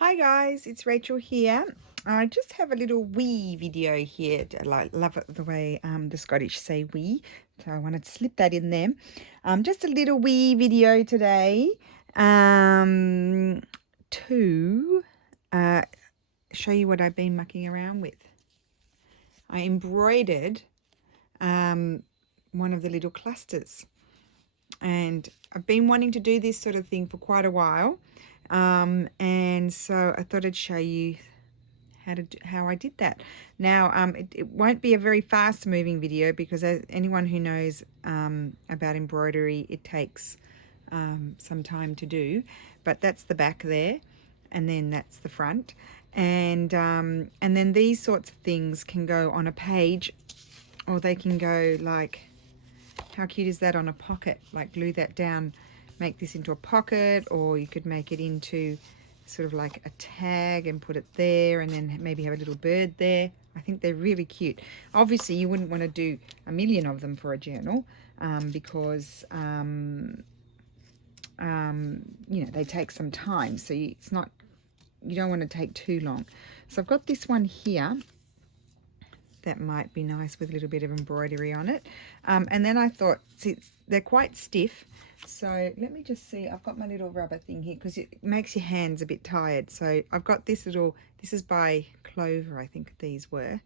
Hi guys, it's Rachel here. I just have a little wee video here. I love it the way the Scottish say wee, so I wanted to slip that in there. Just a little wee video today to show you what I've been mucking around with. I embroidered one of the little clusters, and I've been wanting to do this sort of thing for quite a while. And so I thought I'd show you how I did that. Now, it won't be a very fast moving video because as anyone who knows about embroidery, it takes some time to do. But that's the back there, and then that's the front. And then these sorts of things can go on a page, or they can go like, how cute is that on a pocket? Like glue that down, make this into a pocket, or you could make it into sort of like a tag and put it there, and then maybe have a little bird there. I think they're really cute. Obviously you wouldn't want to do a million of them for a journal because you know, they take some time, so you don't want to take too long. So I've got this one here that might be nice with a little bit of embroidery on it. And then I thought, see, they're quite stiff, so let me just see. I've got my little rubber thing here because it makes your hands a bit tired. So I've got this little, this is by Clover, I think these were.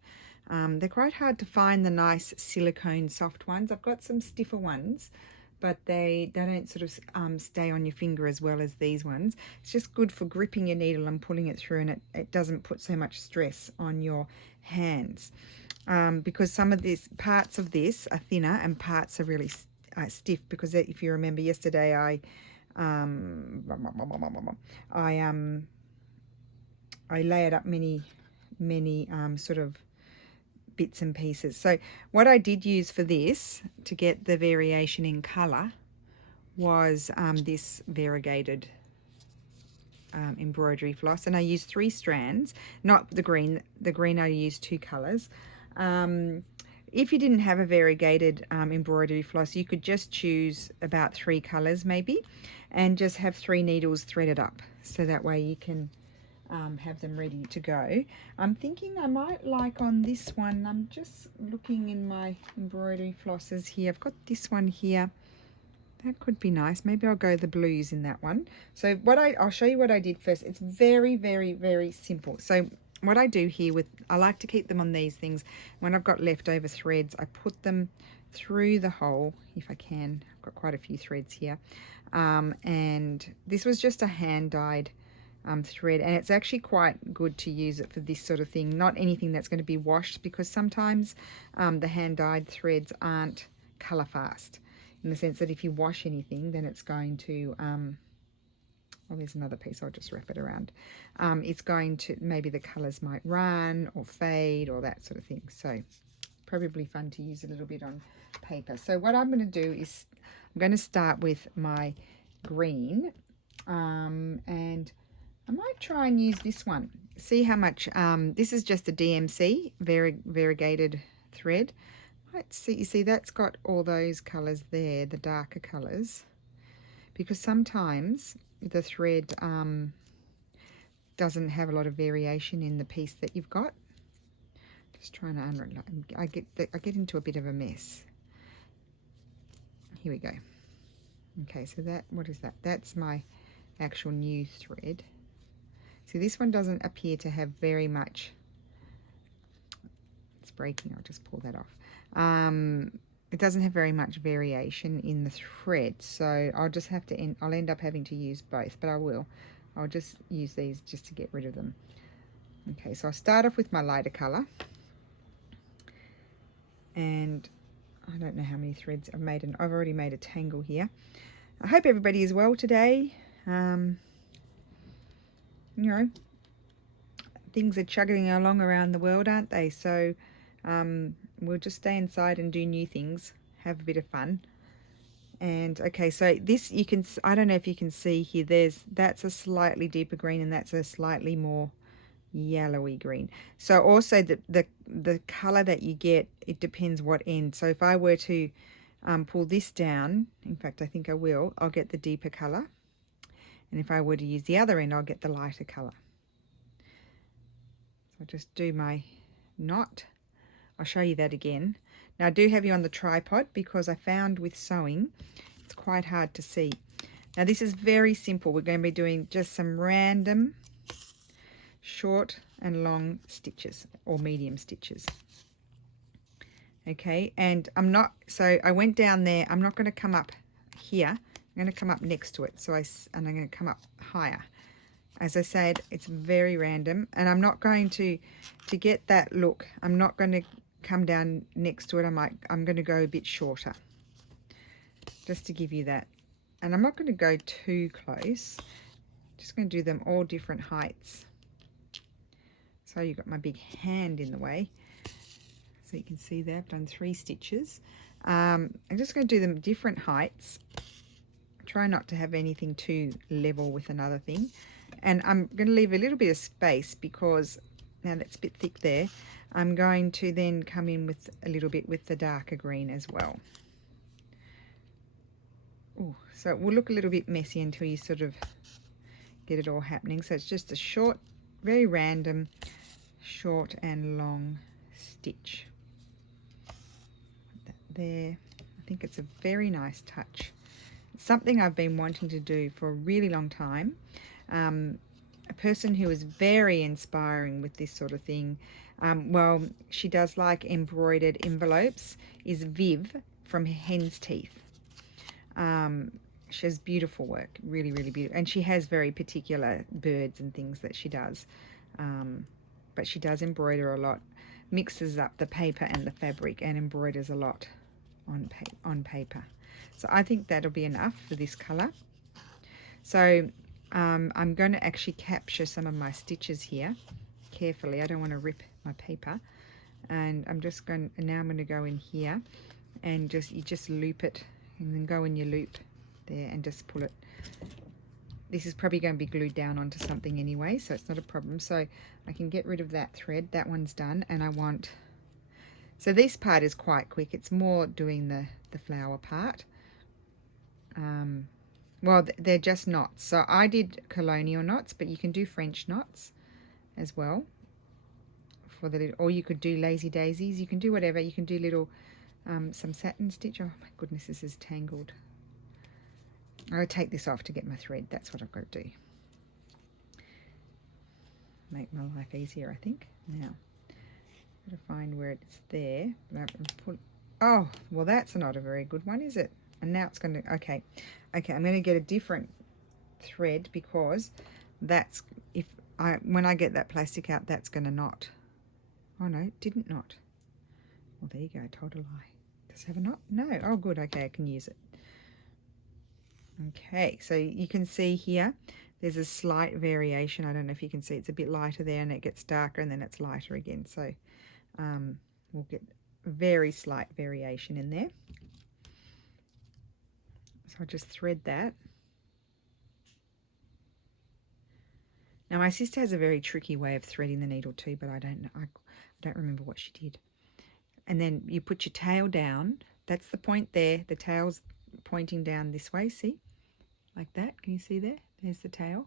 They're quite hard to find, the nice silicone soft ones. I've got some stiffer ones, but they don't sort of stay on your finger as well as these ones. It's just good for gripping your needle and pulling it through, and it doesn't put so much stress on your hands. Because some of these parts of this are thinner and parts are really stiff, because if you remember yesterday I layered up many sort of bits and pieces. So what I did use for this to get the variation in color was this variegated embroidery floss, and I used 3 strands, not the green. The green I used 2 colors. If you didn't have a variegated embroidery floss, you could just choose about 3 colors maybe, and just have 3 needles threaded up, so that way you can have them ready to go. I'm thinking I might like on this one, I'm just looking in my embroidery flosses here, I've got this one here. That could be nice. Maybe I'll go the blues in that one. So I'll show you what I did first. It's very, very, very simple. So what I do here I like to keep them on these things. When I've got leftover threads, I put them through the hole if I can. I've got quite a few threads here. And this was just a hand-dyed thread, and it's actually quite good to use it for this sort of thing. Not anything that's going to be washed, because sometimes the hand-dyed threads aren't color fast, in the sense that if you wash anything, then it's going to, well, there's another piece, I'll just wrap it around. It's going to, maybe the colours might run or fade or that sort of thing. So probably fun to use a little bit on paper. So what I'm going to do is I'm going to start with my green, and I might try and use this one. See how much, this is just a DMC, variegated thread. Let's see, you see that's got all those colours there, the darker colours, because sometimes the thread doesn't have a lot of variation in the piece that you've got. Just trying to unravel. I get into a bit of a mess. Here we go. Okay, so that, what is that? That's my actual new thread. See, this one doesn't appear to have very much. It's breaking, I'll just pull that off. It doesn't have very much variation in the thread, so I'll just have to I'll end up having to use both, but I'll just use these just to get rid of them. Okay, so I'll start off with my lighter color, and I don't know how many threads I've made, and I've already made a tangle here. I hope everybody is well today. You know, things are chugging along around the world, aren't they? So we'll just stay inside and do new things, have a bit of fun. And okay, so this, you can, I don't know if you can see here, that's a slightly deeper green, and that's a slightly more yellowy green. So also the color that you get, it depends what end. So if I were to pull this down, in fact I think I will, I'll get the deeper color, and if I were to use the other end, I'll get the lighter color. I'll just do my knot. I'll show you that again. Now I do have you on the tripod because I found with sewing it's quite hard to see. Now this is very simple. We're going to be doing just some random short and long stitches or medium stitches. Okay, and so I went down there. I'm not going to come up here. I'm going to come up next to it. And I'm going to come up higher. As I said, it's very random, and I'm not going to get that look. I'm not going to come down next to it. I'm going to go a bit shorter, just to give you that. And I'm not going to go too close. Just going to do them all different heights. So you've got my big hand in the way. So you can see there, I've done 3 stitches. I'm just going to do them different heights. Try not to have anything too level with another thing. And I'm going to leave a little bit of space because now that's a bit thick there. I'm going to then come in with a little bit with the darker green as well. Ooh, so it will look a little bit messy until you sort of get it all happening. So it's just a short, very random, short and long stitch. Put that there. I think it's a very nice touch. It's something I've been wanting to do for a really long time. A person who is very inspiring with this sort of thing, well, she does like embroidered envelopes, is Viv from Hen's Teeth. She has beautiful work, really, really beautiful. And she has very particular birds and things that she does. But she does embroider a lot, mixes up the paper and the fabric and embroiders a lot on paper. So I think that'll be enough for this colour. So I'm going to actually capture some of my stitches here carefully. I don't want to rip my paper. And I'm going to go in here and you just loop it, and then go in your loop there and just pull it. This is probably going to be glued down onto something anyway, so it's not a problem. So I can get rid of that thread. That one's done, and so this part is quite quick. It's more doing the flower part. Well, they're just knots. So I did colonial knots, but you can do French knots as well. Or you could do lazy daisies. You can do whatever. You can do little, some satin stitch. Oh my goodness, this is tangled. I'll take this off to get my thread. That's what I've got to do. Make my life easier, I think. Now, I've got to find where it's there. Oh, well, that's not a very good one, is it? And now it's going to, okay, I'm going to get a different thread because when I get that plastic out, that's going to knot. Oh no, it didn't knot. Well, there you go, I told a lie. Does it have a knot? No. Oh good, okay, I can use it. Okay, so you can see here there's a slight variation. I don't know if you can see, it's a bit lighter there and it gets darker and then it's lighter again. So we'll get a very slight variation in there. So I'll just thread that. Now my sister has a very tricky way of threading the needle too, but I don't remember what she did. And then you put your tail down. That's the point there. The tail's pointing down this way, see? Like that. Can you see there? There's the tail.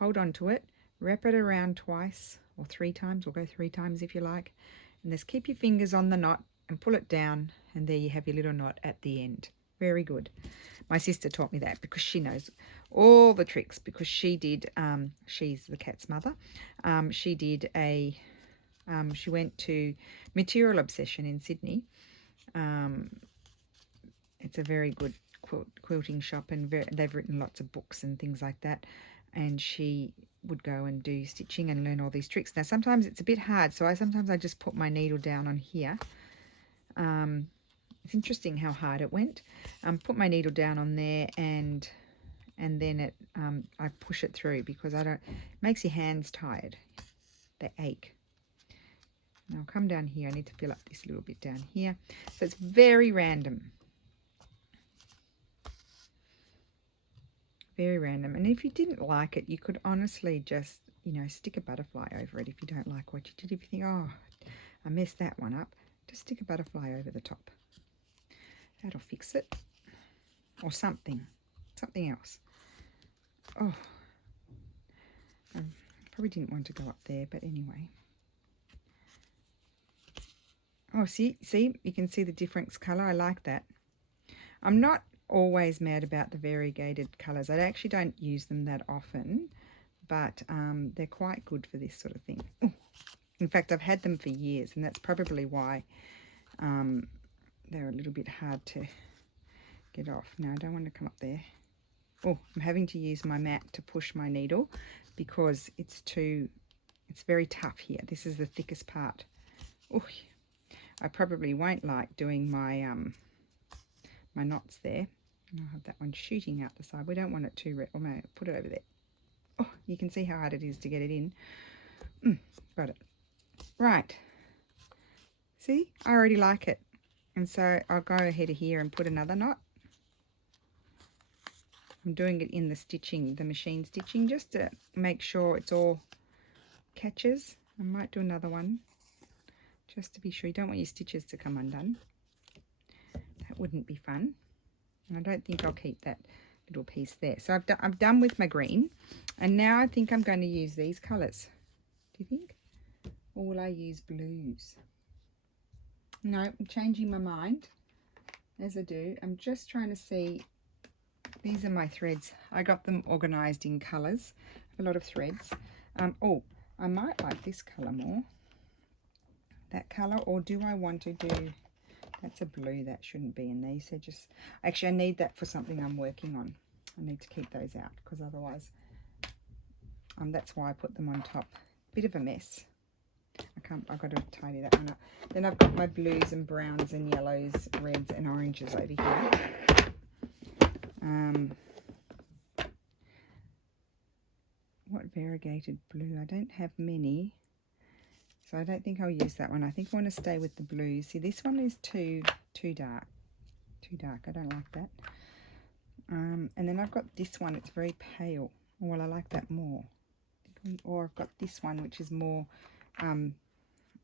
Hold on to it. Wrap it around twice or 3 times. We'll go 3 times if you like. And just keep your fingers on the knot and pull it down. And there you have your little knot at the end. Very good. My sister taught me that because she knows all the tricks, because she did, she's the cat's mother. She did she went to Material Obsession in Sydney. It's a very good quilting shop, and they've written lots of books and things like that. And she would go and do stitching and learn all these tricks. Now sometimes it's a bit hard, so sometimes I just put my needle down on here. It's interesting how hard it went. Put my needle down on there and then I push it through because it makes your hands tired. They ache. Now I'll come down here. I need to fill up this little bit down here. So it's very random. Very random. And if you didn't like it, you could honestly just, stick a butterfly over it if you don't like what you did. If you think, oh, I messed that one up, just stick a butterfly over the top. That'll fix it. Or something else. Oh, I probably didn't want to go up there, but anyway. Oh, see, you can see the different color. I like that. I'm not always mad about the variegated colors. I actually don't use them that often, but they're quite good for this sort of thing. Ooh. In fact, I've had them for years, and that's probably why they're a little bit hard to get off. Now, I don't want to come up there. Oh, I'm having to use my mat to push my needle because it's very tough here. This is the thickest part. Oh, I probably won't like doing my my knots there. And I'll have that one shooting out the side. We don't want it too red. Oh, no, put it over there. Oh, you can see how hard it is to get it in. Got it. Right. See, I already like it. And so I'll go ahead here and put another knot. I'm doing it in the stitching, the machine stitching, just to make sure it's all catches. I might do another one just to be sure. You don't want your stitches to come undone. That wouldn't be fun. And I don't think I'll keep that little piece there. So I'm done with my green, and now I think I'm going to use these colours. Do you think? Or will I use blues? No, I'm changing my mind as I do. I'm just trying to see. These are my threads. I got them organised in colours. A lot of threads. Oh, I might like this colour more. That colour, or do I want to do... That's a blue, that shouldn't be in there. So just... Actually, I need that for something I'm working on. I need to keep those out, because otherwise... that's why I put them on top. Bit of a mess. I've got to tidy that one up. Then I've got my blues and browns and yellows, reds and oranges over here. What variegated blue? I don't have many, so I don't think I'll use that one. I think I want to stay with the blues. See, this one is too dark. Too dark. I don't like that. And then I've got this one. It's very pale. Well, I like that more. Or I've got this one, which is more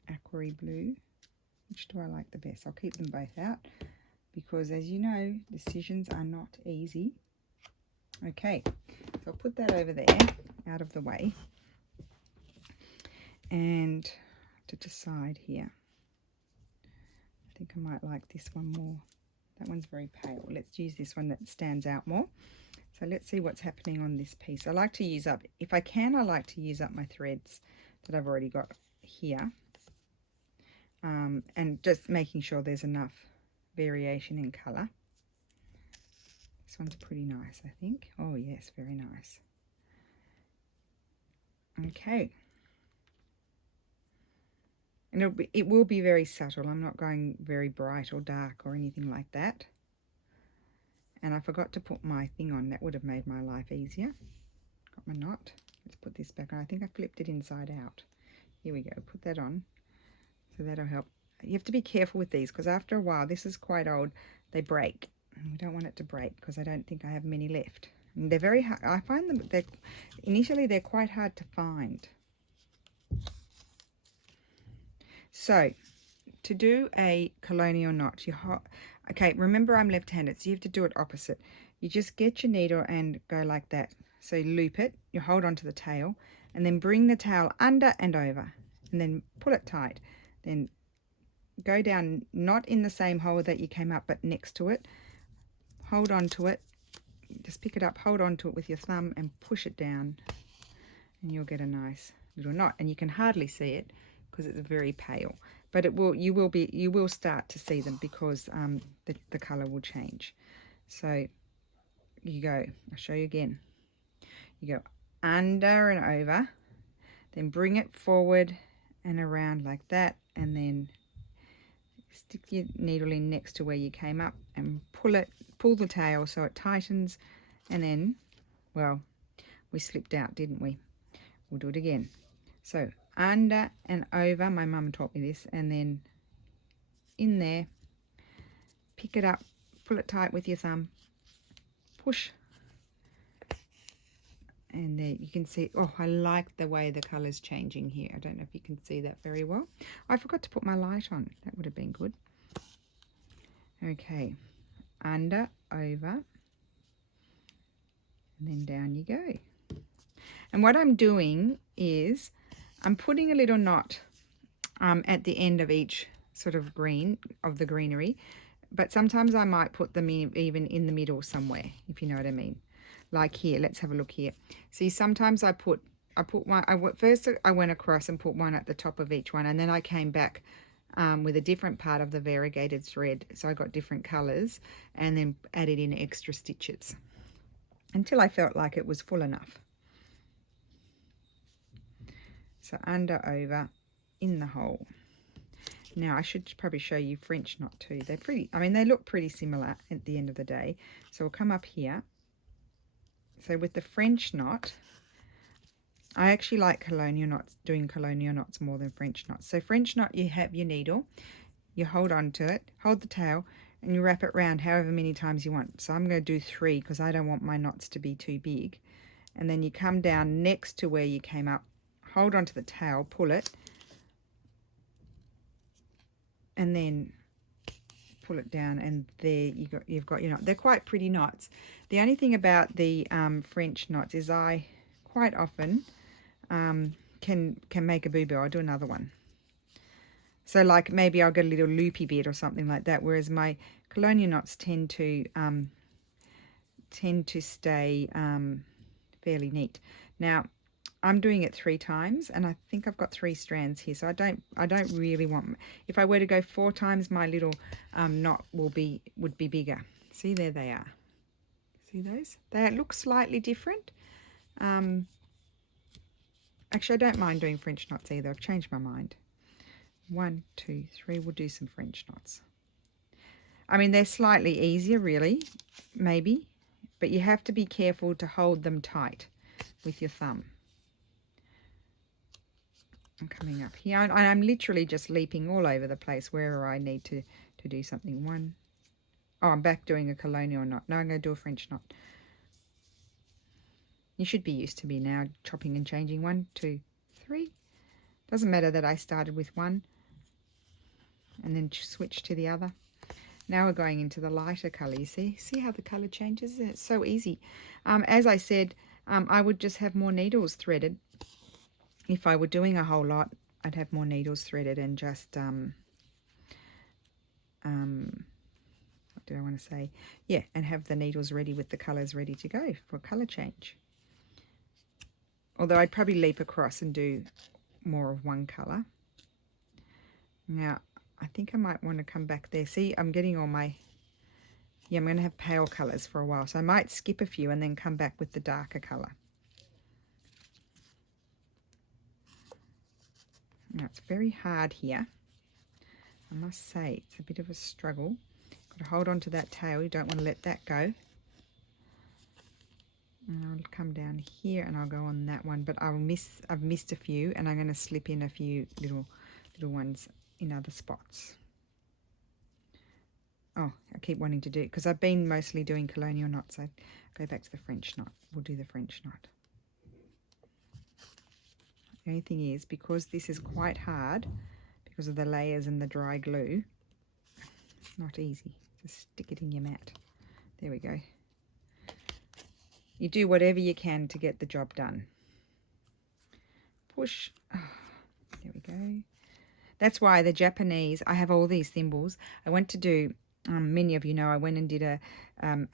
aquary blue. Which do I like the best? I'll keep them both out, because as you know, decisions are not easy. Okay, so I'll put that over there, out of the way. And to decide here, I think I might like this one more. That one's very pale. Let's use this one that stands out more. So let's see what's happening on this piece. I like to use up, if I can, I like to use up my threads that I've already got here. And just making sure there's enough variation in colour. This one's pretty nice, I think. Oh yes, very nice. Okay. And it will be very subtle. I'm not going very bright or dark or anything like that. And I forgot to put my thing on. That would have made my life easier. Got my knot. Let's put this back on. I think I flipped it inside out. Here we go. Put that on. So that'll help. You have to be careful with these, because after a while, this is quite old, they break. And we don't want it to break, because I don't think I have many left. And they're very hard. I find them, initially they're quite hard to find. So, to do a colonial knot, okay, remember I'm left-handed, so you have to do it opposite. You just get your needle and go like that. So loop it, you hold on to the tail, and then bring the tail under and over, and then pull it tight. Then go down, not in the same hole that you came up, but next to it. Hold on to it, just pick it up, hold on to it with your thumb and push it down, and you'll get a nice little knot. And you can hardly see it because it's very pale, but you will start to see them, because the color will change. So you go, I'll show you again. You go under and over, then bring it forward and around like that, and then stick your needle in next to where you came up and pull the tail so it tightens. And then, well, we slipped out, didn't we? We'll do it again. So under and over, my mum taught me this, and then in there, pick it up, pull it tight with your thumb, push, and there you can see. Oh, I like the way the color's changing here. I don't know if you can see that very well. I forgot to put my light on. That would have been good. Okay, under, over, and then down you go. And what I'm doing is I'm putting a little knot at the end of each sort of green of the greenery, but sometimes I might put them in, even in the middle somewhere, if you know what I mean. Like here, let's have a look here. See, sometimes I put one, first I went across and put one at the top of each one, and then I came back with a different part of the variegated thread, so I got different colors, and then added in extra stitches until I felt like it was full enough. So under, over, in the hole. Now I should probably show you French knot too. They're pretty, I mean, they look pretty similar at the end of the day. So we'll come up here. So with the French knot, I actually like colonial knots, doing colonial knots more than French knots. So French knot, you have your needle, you hold on to it, hold the tail, and you wrap it round however many times you want. So I'm going to do 3 because I don't want my knots to be too big. And then you come down next to where you came up, hold on to the tail, pull it, and then pull it down, and there you've got your knot. They're quite pretty knots. The only thing about the French knots is I quite often can make a boo-boo. I'll do another one. So like maybe I'll get a little loopy bit or something like that, whereas my colonial knots tend to stay fairly neat. Now I'm doing it 3 times, and I think I've got 3 strands here, so I don't really want, if I were to go 4 times, my little knot would be bigger. See, there they are. See those? They look slightly different. Actually, I don't mind doing French knots either. I've changed my mind. 1, 2, 3. We'll do some French knots. I mean, they're slightly easier, really, maybe, but you have to be careful to hold them tight with your thumb. I'm coming up here, and I'm literally just leaping all over the place wherever I need to do something. 1. Oh, I'm back doing a colonial knot. Now I'm going to do a French knot. You should be used to me now, chopping and changing. 1, 2, 3. Doesn't matter that I started with 1 and then switch to the other. Now we're going into the lighter color. You see how the color changes? It's so easy. As I said, I would just have more needles threaded. If I were doing a whole lot, I'd have more needles threaded and just what did I want to say? Yeah, and have the needles ready with the colors ready to go for color change. Although I'd probably leap across and do more of one color. Now I think I might want to come back there. See, I'm getting all my, yeah, I'm going to have pale colors for a while, so I might skip a few and then come back with the darker color. Now it's very hard here, I must say. It's a bit of a struggle. Got to hold on to that tail. You don't want to let that go. And I'll come down here and I'll go on that one, but I've missed a few, and I'm going to slip in a few little ones in other spots. Oh, I keep wanting to do it because I've been mostly doing colonial knots. I go back to the French knot. We'll do the French knot. The only thing is, because this is quite hard, because of the layers and the dry glue, it's not easy. Just stick it in your mat. There we go. You do whatever you can to get the job done. Push. Oh, there we go. That's why the Japanese, I have all these thimbles. I went to do, many of you know, I went and did a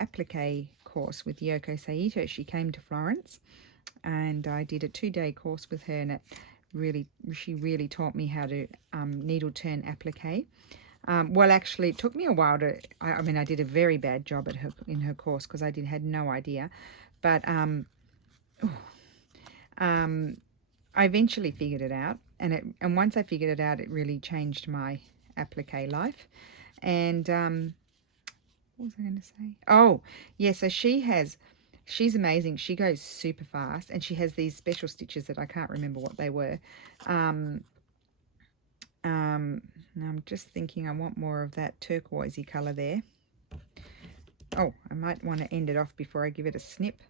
applique course with Yoko Saito. She came to Florence, and I did a 2-day course with her, and she really taught me how to needle turn applique. Well, actually, it took me a while to, I mean, I did a very bad job in her course because I had no idea. But I eventually figured it out, and once I figured it out, it really changed my applique life. And what was I going to say? Oh, yeah, so she's amazing. She goes super fast, and she has these special stitches that I can't remember what they were. Now I'm just thinking I want more of that turquoisey color there. Oh, I might want to end it off before I give it a snip.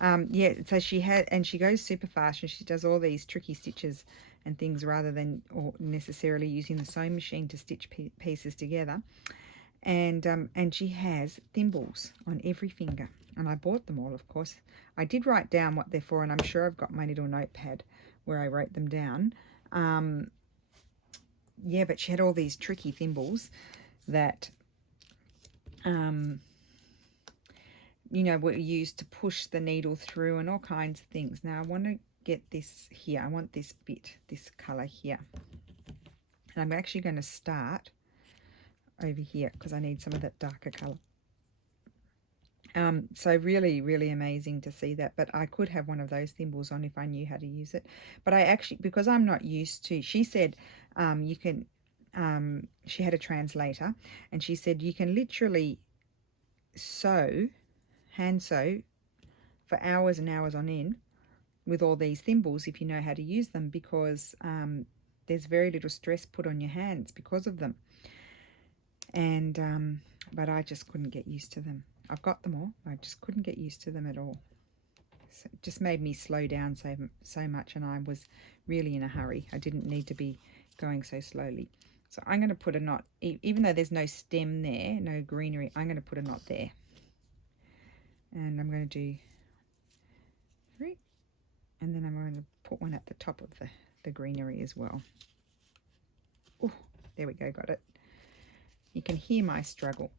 Yeah, so she goes super fast, and she does all these tricky stitches and things rather than necessarily using the sewing machine to stitch pieces together. And she has thimbles on every finger, and I bought them all, of course. I did write down what they're for, and I'm sure I've got my little notepad where I wrote them down. yeah, but she had all these tricky thimbles that you know, were used to push the needle through and all kinds of things. Now I want to get this here. I want this bit, this color here. And I'm actually going to start over here because I need some of that darker color. So really, really amazing to see that. But I could have one of those thimbles on if I knew how to use it. But I actually, because I'm not used to, she said you can, she had a translator, and she said you can literally sew, hand sew, for hours and hours on end with all these thimbles if you know how to use them, because there's very little stress put on your hands because of them. And but I just couldn't get used to them. I've got them all. I just couldn't get used to them at all. So it just made me slow down so much, and I was really in a hurry. I didn't need to be going so slowly. So I'm going to put a knot, even though there's no stem there, no greenery, I'm going to put a knot there. And I'm going to do 3, and then I'm going to put one at the top of the greenery as well. Oh, there we go, got it. You can hear my struggle.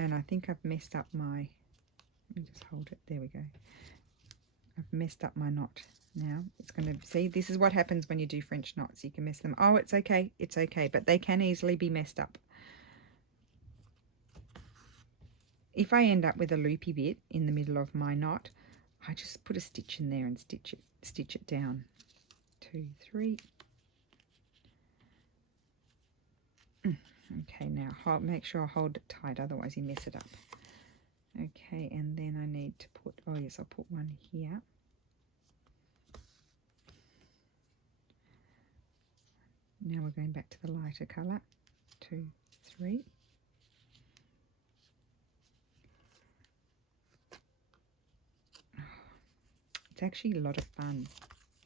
And I think I've messed up my, let me just hold it, there we go. I've messed up my knot now. It's going to, see, this is what happens when you do French knots. You can mess them. Oh, it's okay, but they can easily be messed up. If I end up with a loopy bit in the middle of my knot, I just put a stitch in there and stitch it down. 2, 3. Okay, now make sure I hold it tight, otherwise you mess it up. Okay, and then I need to put, oh yes, I'll put one here. Now we're going back to the lighter colour. 2, 3. It's actually a lot of fun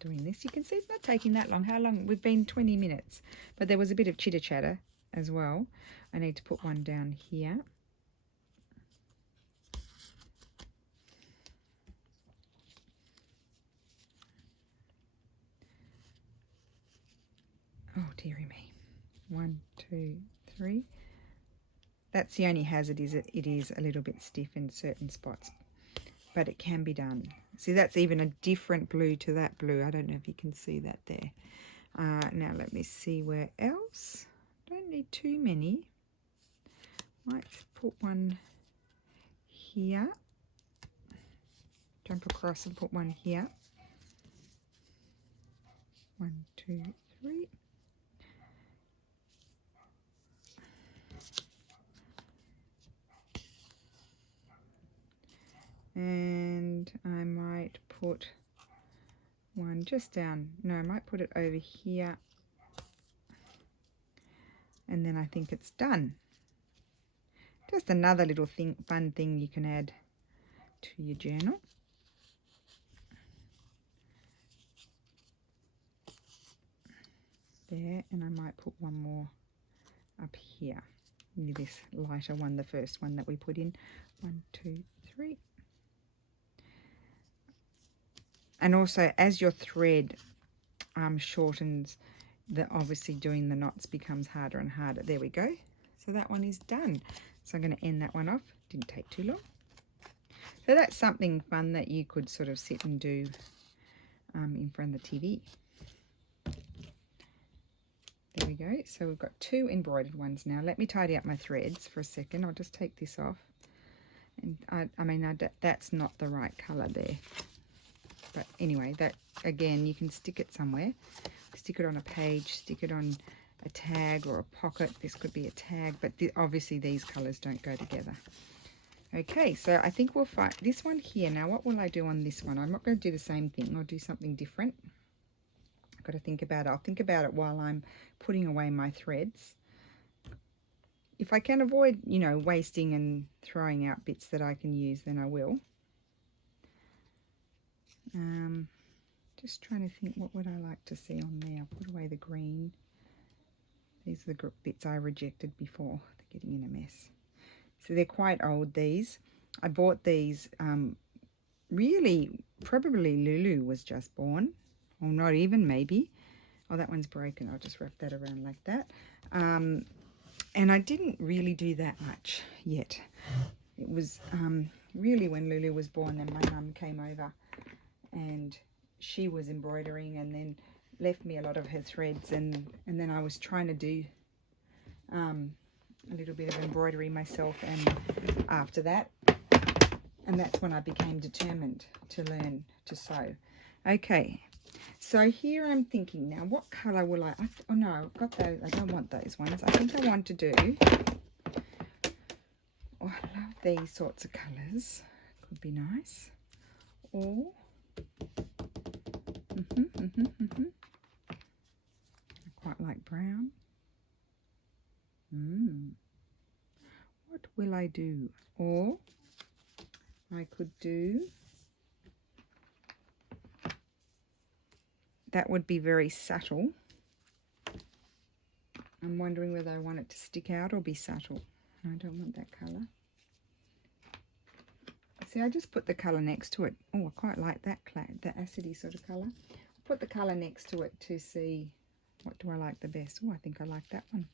doing this. You can see it's not taking that long. How long? We've been 20 minutes, but there was a bit of chitter chatter as well. I need to put one down here. Oh dearie me. 1, 2, 3. That's the only hazard, is it is a little bit stiff in certain spots, but it can be done. See, that's even a different blue to that blue. I don't know if you can see that there. Now let me see where else. Don't need too many. Might put one here. Jump across and put one here. 1, 2, 3. And I might put one just down. No, I might put it over here. And then I think it's done. Just another little fun thing you can add to your journal. There, and I might put one more up here. This lighter one, the first one that we put in. 1, 2, 3. And also, as your thread shortens, obviously doing the knots becomes harder and harder. There we go. So that one is done. So I'm going to end that one off. Didn't take too long. So that's something fun that you could sort of sit and do in front of the TV. There we go. So we've got 2 embroidered ones now. Let me tidy up my threads for a second. I'll just take this off. And I mean, that's not the right colour there. But anyway, that, again, you can stick it somewhere. Stick it on a page, stick it on a tag or a pocket. This could be a tag, but obviously these colours don't go together. Okay, so I think we'll find this one here. Now, what will I do on this one? I'm not going to do the same thing. I'll do something different. I've got to think about it. I'll think about it while I'm putting away my threads. If I can avoid, you know, wasting and throwing out bits that I can use, then I will. Just trying to think, what would I like to see on there? I'll put away the green. These are the bits I rejected before. They're getting in a mess. So they're quite old, these. I bought these, really, probably Lulu was just born. Or not even, maybe. Oh, that one's broken. I'll just wrap that around like that. And I didn't really do that much yet. It was really when Lulu was born, and my mum came over and she was embroidering and then left me a lot of her threads, and then I was trying to do a little bit of embroidery myself, and after that, and that's when I became determined to learn to sew. Okay, so here I'm thinking now, what colour will I, oh no, I've got those, I don't want those ones. I think I want to do, oh, I love these sorts of colours, could be nice, or, I quite like brown. What will I do? Or I could do, that would be very subtle. I'm wondering whether I want it to stick out or be subtle. I don't want that colour. See, I just put the colour next to it. Oh, I quite like that acidy sort of colour. Put the colour next to it to see what do I like the best. Oh, I think I like that one.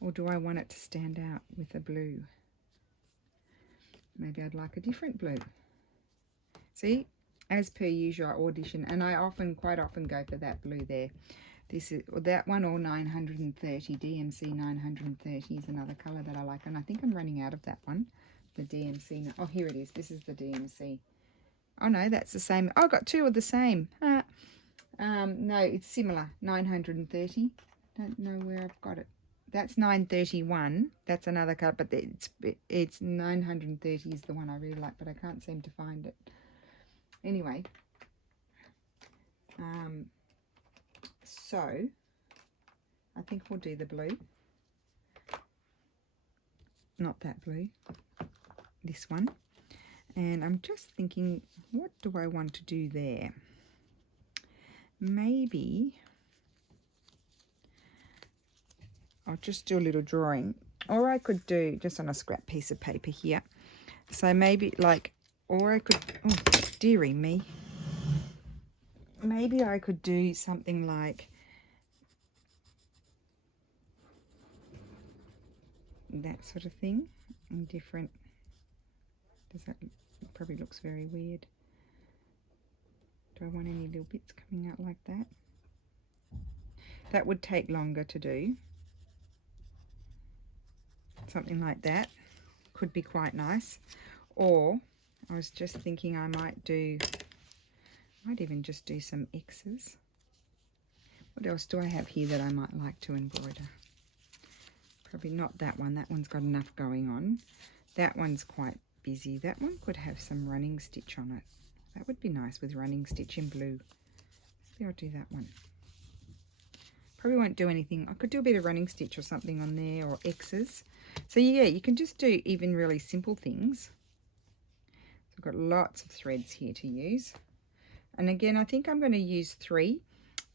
Or do I want it to stand out with a blue? Maybe I'd like a different blue. See, as per usual, I audition, and I quite often go for that blue there. This is that one, or 930, DMC 930 is another colour that I like, and I think I'm running out of that one, the DMC. Oh, here it is. This is the DMC. Oh no, that's the same. Oh, I got two of the same. No, it's similar. 930. Don't know where I've got it. That's 931. That's another colour, but it's 930 is the one I really like, but I can't seem to find it. Anyway, so I think we'll do the blue. Not that blue. This one. And I'm just thinking, what do I want to do there? Maybe I'll just do a little drawing, or I could do just on a scrap piece of paper here. So maybe like, or I could, oh dearie me, maybe I could do something like that sort of thing in different, does that, it probably looks very weird. Do I want any little bits coming out like that? That would take longer to do. Something like that could be quite nice. Or I was just thinking I might even just do some X's. What else do I have here that I might like to embroider? Probably not that one. That one's got enough going on. That one's quite busy. That one could have some running stitch on it. That would be nice with running stitch in blue. Maybe I'll do that one. Probably won't do anything. I could do a bit of running stitch or something on there, or X's. So yeah, you can just do even really simple things. So I've got lots of threads here to use. And again, I think I'm going to use 3.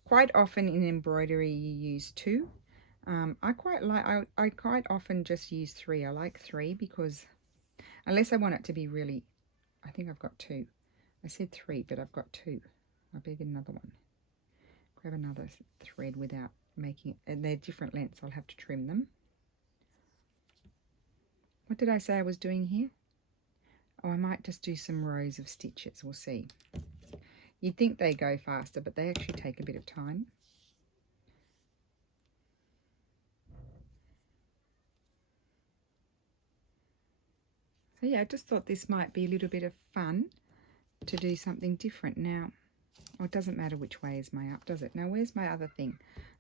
Quite often in embroidery you use 2. I quite often just use 3. I like 3 because unless I want it to be really, I think I've got 2. I said 3, but I've got 2. I'll better get another one. Grab another thread without making it, and they're different lengths. I'll have to trim them. What did I say I was doing here? Oh, I might just do some rows of stitches. We'll see. You'd think they go faster, but they actually take a bit of time. So yeah, I just thought this might be a little bit of fun to do something different. Now, oh, it doesn't matter which way is my up, does it? Now, where's my other thing?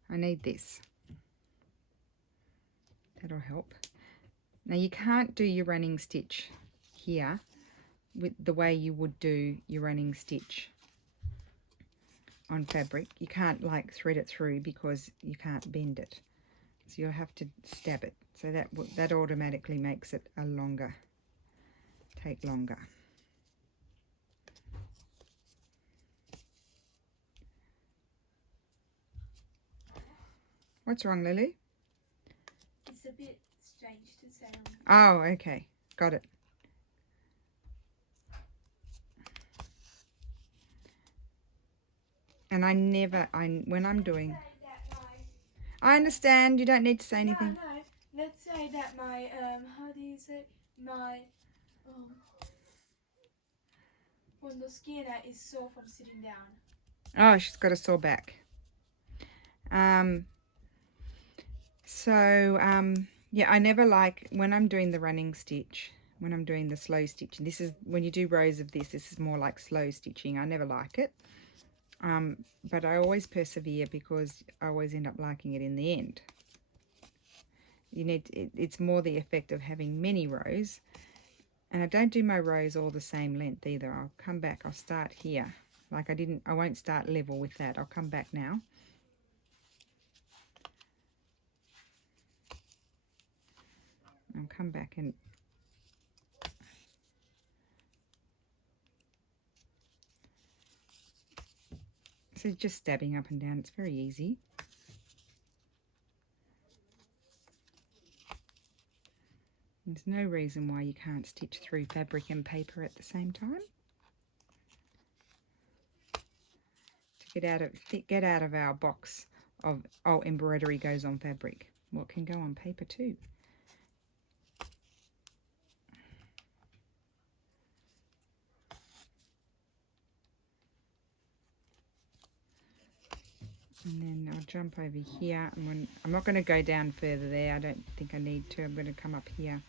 I need this. That'll help. Now, you can't do your running stitch here with the way you would do your running stitch on fabric. You can't like thread it through because you can't bend it. So you'll have to stab it. So that automatically makes it a longer, take longer. What's wrong, Lily? It's a bit strange to say. Oh, okay. Got it. And I never, when I'm doing, Say that I understand, you don't need to say anything. no. Let's say that my how do you say my when the skin is sore from sitting down. Oh, she's got a sore back. Yeah, I never like, when I'm doing the running stitch, when I'm doing the slow stitching, this is, when you do rows of this is more like slow stitching. I never like it. But I always persevere because I always end up liking it in the end. You need, it's more the effect of having many rows. And I don't do my rows all the same length either. I'll come back, I'll start here. Like I won't start level with that. I'll come back now. I'll come back and so just stabbing up and down. It's very easy. There's no reason why you can't stitch through fabric and paper at the same time. To get out of our box of, oh, embroidery goes on fabric. What can go on paper too? And then I'll jump over here, and I'm not going to go down further there. I don't think I need to. I'm going to come up here.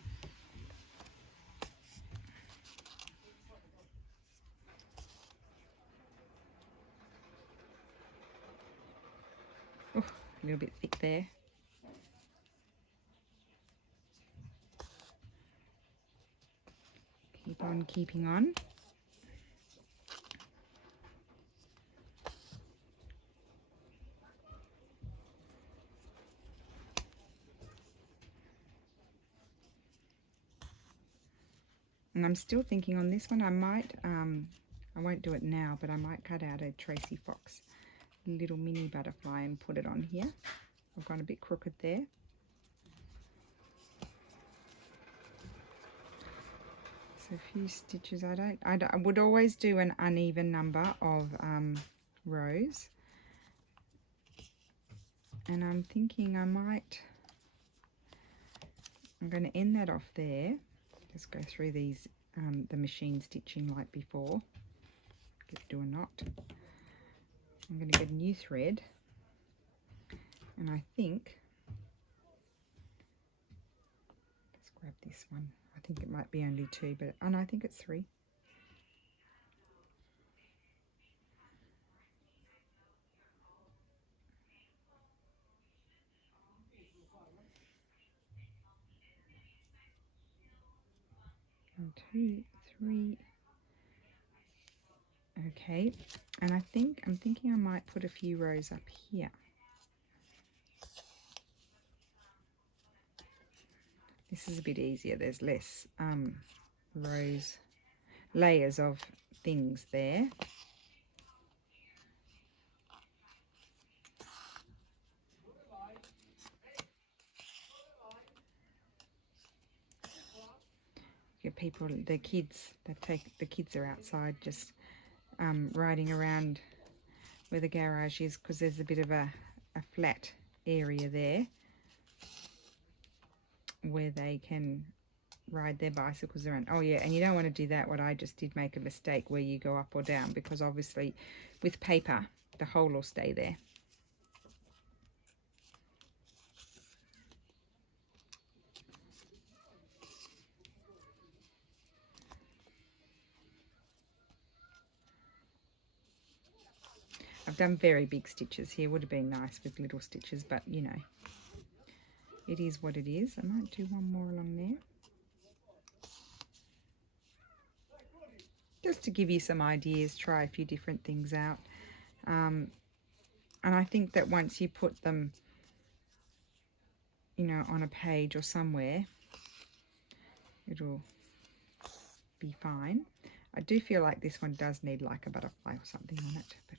Oh, a little bit thick there. Keep on keeping on. And I'm still thinking on this one, I might, I won't do it now, but I might cut out a Tracy Fox little mini butterfly and put it on here. I've gone a bit crooked there. So a few stitches. I would always do an uneven number of rows. And I'm thinking I'm going to end that off there. Just go through these, the machine stitching like before. Do a knot. I'm going to get a new thread. And I think, let's grab this one. I think it might be only 2, but oh no, I think it's 3. One, 2, 3. Okay, and I'm thinking I might put a few rows up here. This is a bit easier. There's less layers of things there. People, the kids are outside just riding around where the garage is, because there's a bit of a flat area there where they can ride their bicycles around. Oh yeah, and you don't want to do that. What I just did, make a mistake where you go up or down, because obviously with paper the hole will stay there. I've done very big stitches here. Would have been nice with little stitches, but you know, it is what it is. I might do one more along there, just to give you some ideas. Try a few different things out, and I think that once you put them, you know, on a page or somewhere, it'll be fine. I do feel like this one does need like a butterfly or something on it, but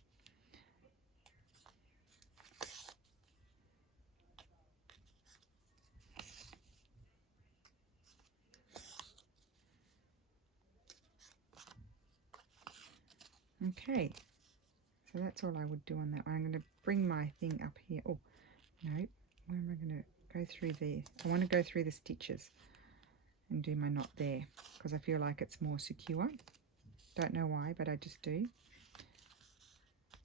okay, So that's all I would do on that one. I'm going to bring my thing up here. Oh, no. Where am I going to go through there? I want to go through the stitches and do my knot there because I feel like it's more secure. Don't know why, but I just do.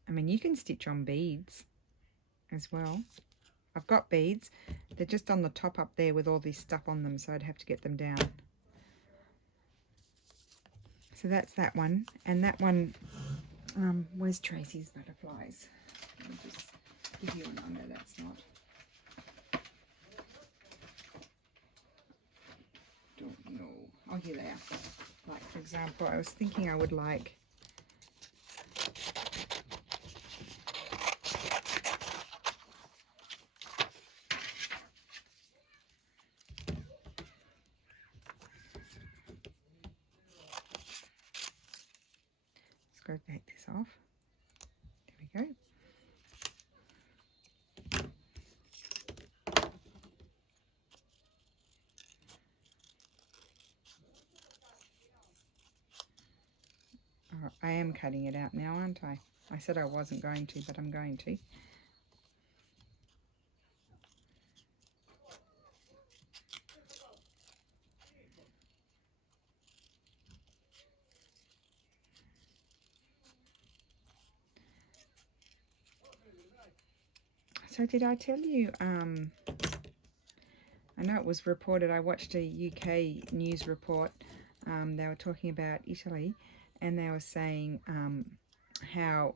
I mean, you can stitch on beads as well. I've got beads. They're just on the top up there with all this stuff on them, so I'd have to get them down. So that's that one. And that one, where's Tracy's butterflies? Let me just give you one. Oh, no, that's not. Don't know. Oh, here they are. Like, for example, I was thinking I would like go take this off. There we go. Oh, I am cutting it out now, aren't I? I said I wasn't going to, but I'm going to. So did I tell you, I know it was reported, I watched a UK news report, they were talking about Italy, and they were saying how,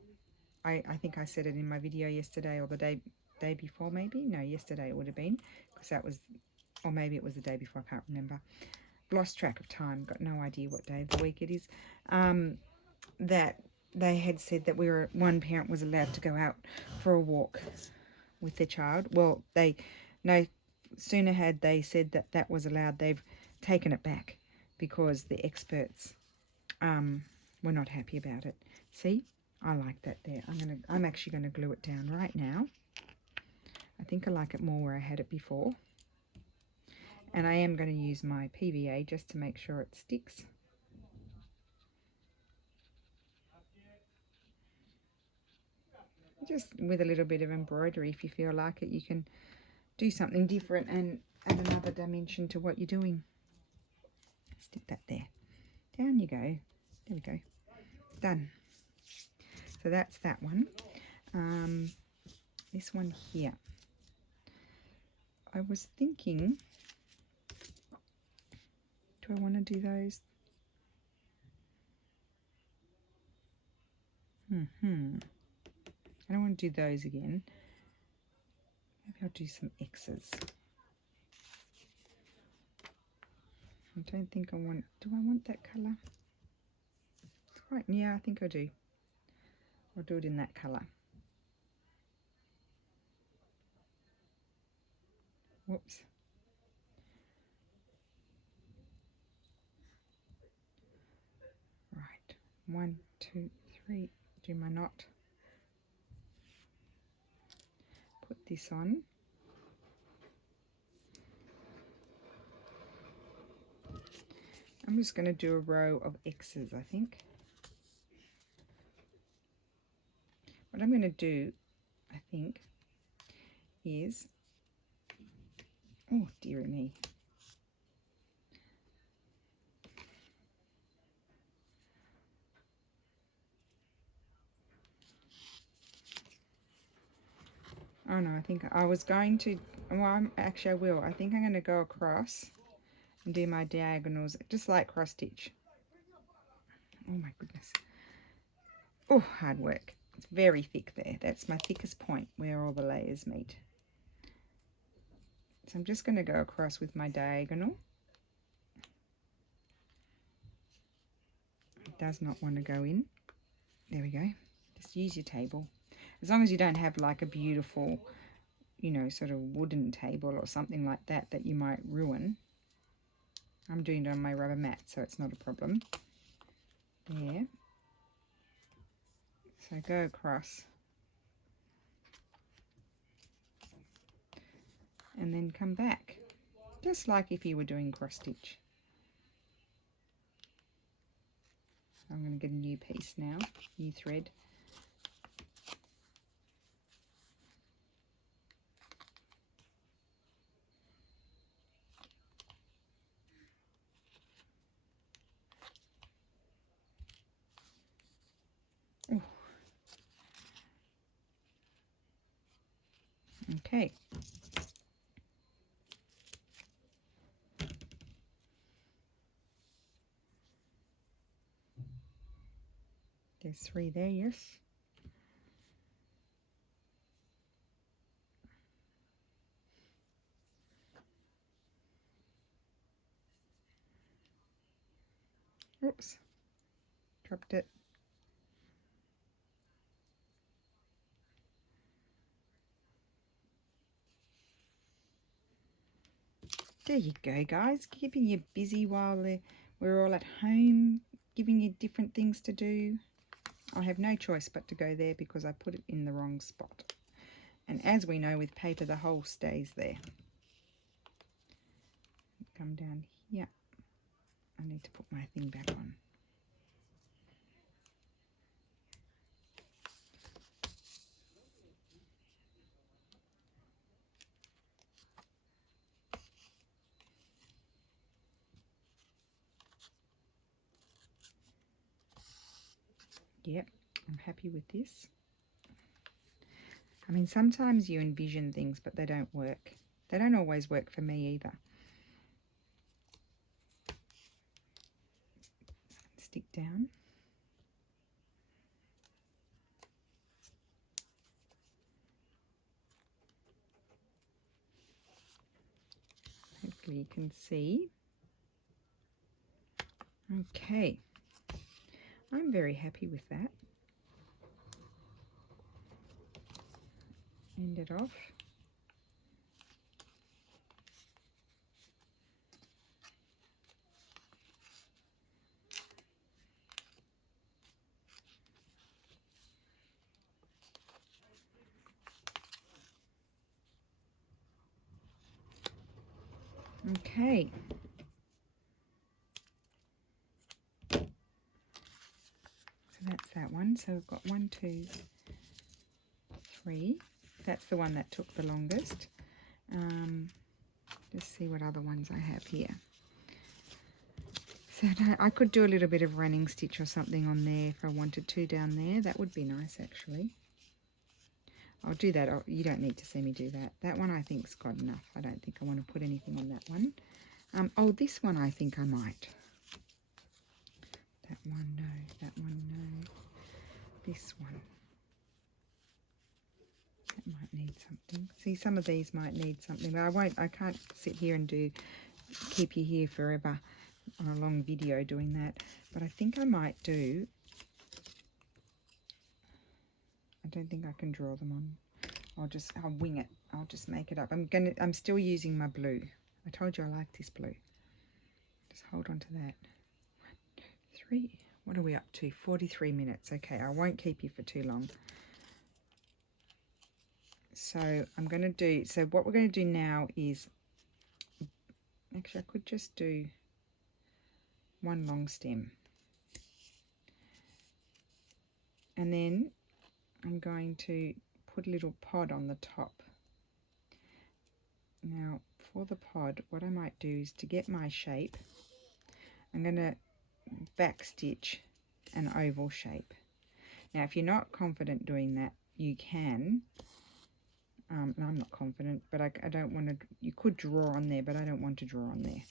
I think I said it in my video yesterday or the day before maybe, no, yesterday it would have been, because that was, or maybe it was the day before, I can't remember, lost track of time, got no idea what day of the week it is, that they had said that one parent was allowed to go out for a walk with their child. Well, they no sooner had they said that that was allowed, they've taken it back because the experts were not happy about it. See, I like that there. I'm actually going to glue it down right now. I think I like it more where I had it before, and I am going to use my PVA just to make sure it sticks. Just with a little bit of embroidery, if you feel like it, you can do something different and add another dimension to what you're doing. Stick that there. Down you go. There we go. Done. So that's that one. This one here. I was thinking, do I want to do those? I don't want to do those again. Maybe I'll do some X's. I don't think I want, do I want that colour? It's quite, yeah, I think I do. I'll do it in that colour. Whoops. Right, 1, 2, 3, do my knot. Put this on. I'm just going to do a row of X's, I think. What I'm going to do, I think, is, oh dearie me. Oh no, I think I was going to, well, actually I will. I think I'm going to go across and do my diagonals, just like cross stitch. Oh my goodness. Oh, hard work. It's very thick there. That's my thickest point where all the layers meet. So I'm just going to go across with my diagonal. It does not want to go in. There we go. Just use your table. As long as you don't have like a beautiful, you know, sort of wooden table or something like that that you might ruin. I'm doing it on my rubber mat, so it's not a problem. There. So go across. And then come back. Just like if you were doing cross stitch. So I'm going to get a new piece now, new thread. Okay. There's 3 there, yes. Oops, dropped it. There you go, guys. Keeping you busy while we're all at home, giving you different things to do. I have no choice but to go there because I put it in the wrong spot. And as we know, with paper, the hole stays there. Come down here. I need to put my thing back on. Yep, I'm happy with this. I mean, sometimes you envision things, but they don't work. They don't always work for me either. Stick down. Hopefully you can see. Okay. I'm very happy with that. End it off. Okay. So that's that one. So we've got 1, 2, 3. That's the one that took the longest. Just see what other ones I have here. So I could do a little bit of running stitch or something on there if I wanted to down there. That would be nice, actually. I'll do that. You don't need to see me do that. That one I think's got enough. I don't think I want to put anything on that one. Oh, this one I think I might. That one, no. That one, no. This one. That might need something. See, some of these might need something, but I can't sit here and keep you here forever on a long video doing that. But I think I might do. I don't think I can draw them on. I'll wing it. I'll just make it up. I'm still using my blue. I told you I like this blue. Just hold on to that. 1, 2, 3. What are we up to? 43 minutes. Okay, I won't keep you for too long. So what we're going to do now is, actually I could just do one long stem. And then I'm going to put a little pod on the top. Now for the pod, what I might do is, to get my shape, I'm going to back stitch an oval shape. Now if you're not confident doing that, you can. No, I'm not confident, but I don't want to. You could draw on there, but I don't want to draw on there.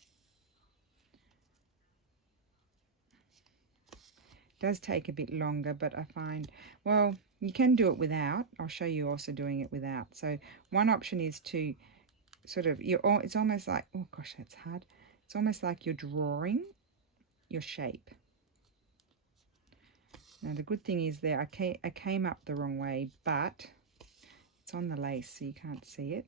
It does take a bit longer, but I find, well, you can do it without. I'll show you also doing it without. So one option is to sort of, it's almost like, oh gosh, that's hard. It's almost like you're drawing your shape. Now the good thing is there, I came up the wrong way, but it's on the lace, so you can't see it.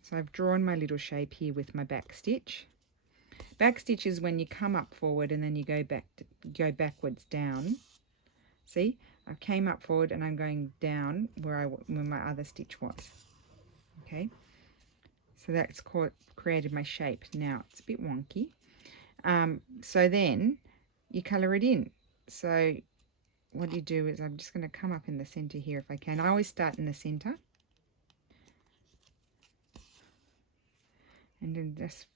So I've drawn my little shape here with my back stitch. Back stitch is when you come up forward and then you go backwards down. See, I came up forward and I'm going down where my other stitch was. Okay, so that's created my shape. Now it's a bit wonky. So then you colour it in. So what you do is, I'm just going to come up in the center here if I can. I always start in the center. And then just,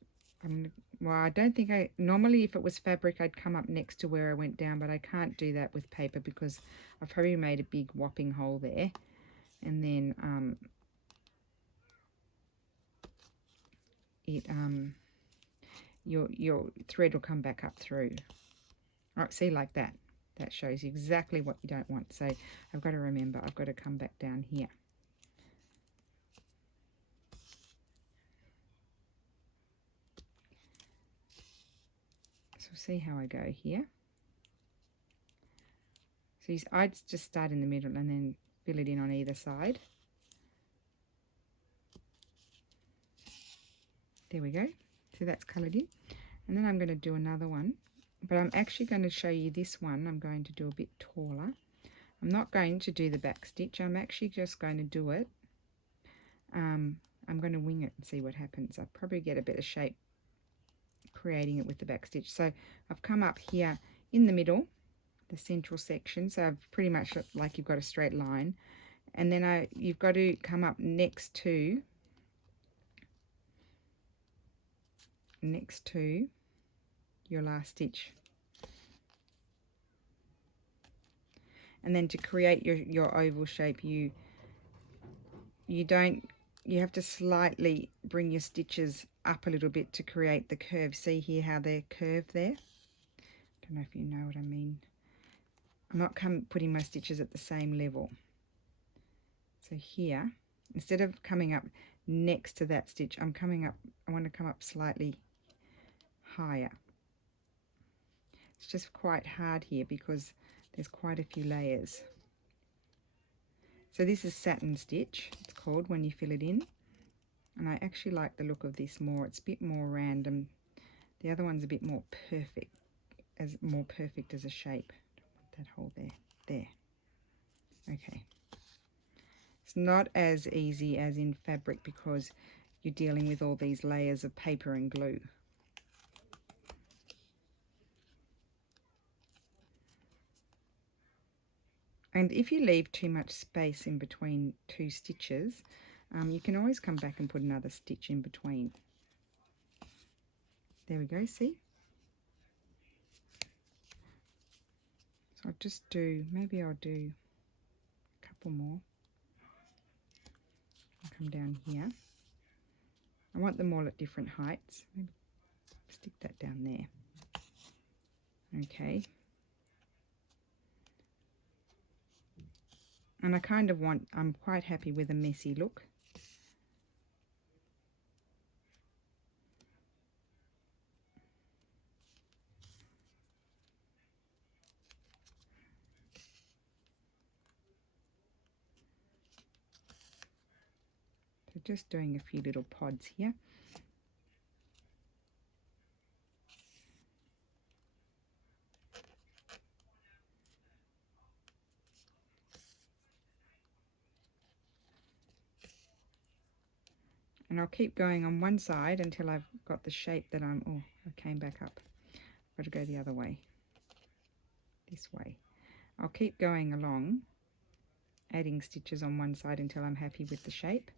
well, I don't think normally if it was fabric, I'd come up next to where I went down, but I can't do that with paper because I've probably made a big whopping hole there. and then your thread will come back up through. Right, see, like that. That shows you exactly what you don't want. So I've got to remember, I've got to come back down here. So see how I go here. So I'd just start in the middle and then fill it in on either side. There we go. So that's coloured in. And then I'm going to do another one. But I'm actually going to show you this one. I'm going to do a bit taller. I'm not going to do the back stitch. I'm actually just going to do it. I'm going to wing it and see what happens. I'll probably get a better shape creating it with the back stitch. So I've come up here in the middle, the central section. So I've pretty much like you've got a straight line. And then you've got to come up next to your last stitch, and then to create your oval shape you have to slightly bring your stitches up a little bit to create the curve. See here how they're curved there? Don't know if you know what I mean. I'm not putting my stitches at the same level. So here, instead of coming up next to that stitch, I want to come up slightly higher. It's just quite hard here because there's quite a few layers. So this is satin stitch, it's called, when you fill it in. And I actually like the look of this more. It's a bit more random. The other one's a bit more perfect, as a shape. Don't want that hole there. There. Okay. It's not as easy as in fabric because you're dealing with all these layers of paper and glue. And if you leave too much space in between two stitches, you can always come back and put another stitch in between. There we go, see? So I'll just maybe I'll do a couple more. I'll come down here. I want them all at different heights. Maybe stick that down there. Okay. And I'm quite happy with a messy look. So just doing a few little pods here. And I'll keep going on one side until I've got the shape that I came back up. I've got to go the other way. This way. I'll keep going along, adding stitches on one side until I'm happy with the shape.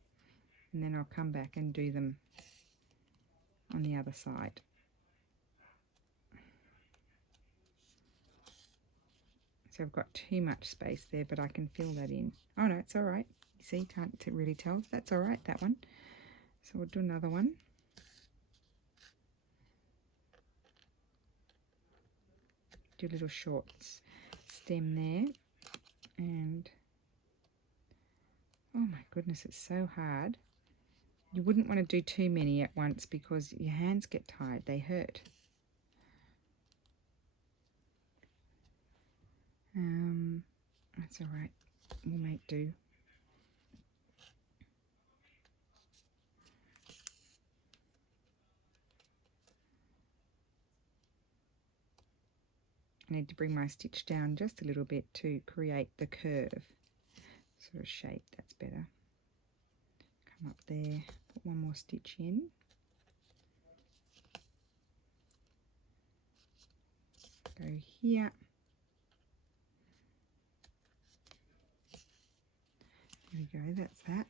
And then I'll come back and do them on the other side. So I've got too much space there, but I can fill that in. Oh no, it's all right. You see, can't really tell. That's all right, that one. So we'll do another one. Do a little short stem there. And oh my goodness, it's so hard. You wouldn't want to do too many at once because your hands get tired. They hurt. That's all right. We'll make do. I need to bring my stitch down just a little bit to create the curve sort of shape. That's better. Come up there, put one more stitch in. Go here. There we go, that's that.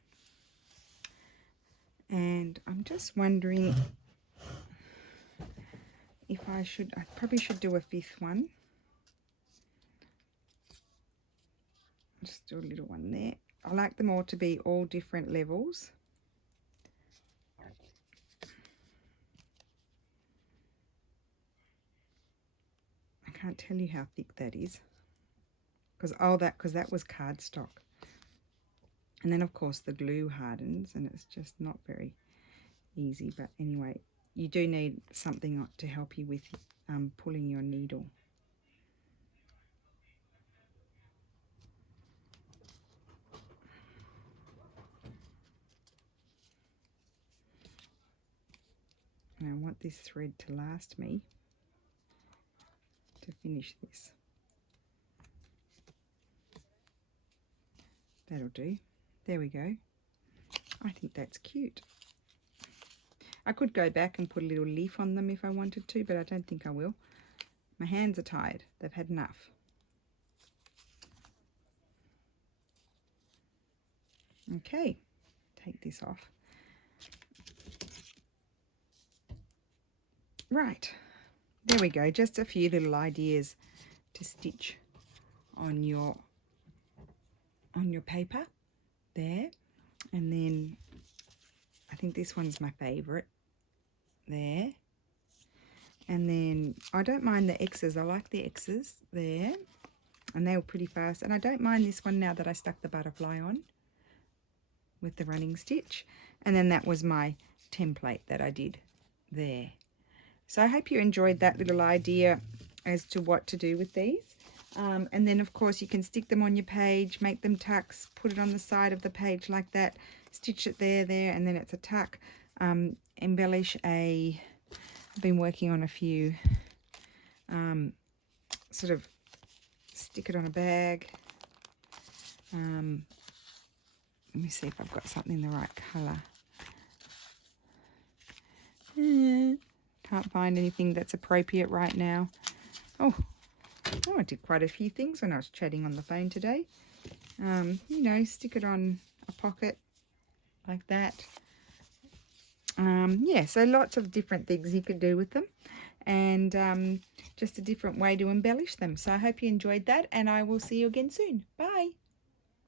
And I'm just wondering if I probably should do a fifth one. Just do a little one there. I like them all to be all different levels. I can't tell you how thick that is, because that was cardstock. And then of course the glue hardens and it's just not very easy. But anyway, you do need something to help you with pulling your needle. And I want this thread to last me to finish this. That'll do. There we go. I think that's cute. I could go back and put a little leaf on them if I wanted to, but I don't think I will. My hands are tired. They've had enough. Okay, take this off. Right, there we go. Just a few little ideas to stitch on your paper there. And then I think this one's my favorite there. And then I don't mind the X's. I like the X's there, and they were pretty fast. And I don't mind this one now that I stuck the butterfly on with the running stitch. And then that was my template that I did there. So I hope you enjoyed that little idea as to what to do with these. And then of course you can stick them on your page, make them tucks, put it on the side of the page like that, stitch it there, and then it's a tuck. Embellish I've been working on a few, sort of stick it on a bag. Let me see if I've got something the right colour. Can't find anything that's appropriate right now. Oh, I did quite a few things when I was chatting on the phone today. You know, stick it on a pocket like that. Yeah, so lots of different things you could do with them, and just a different way to embellish them. So I hope you enjoyed that, and I will see you again soon. Bye.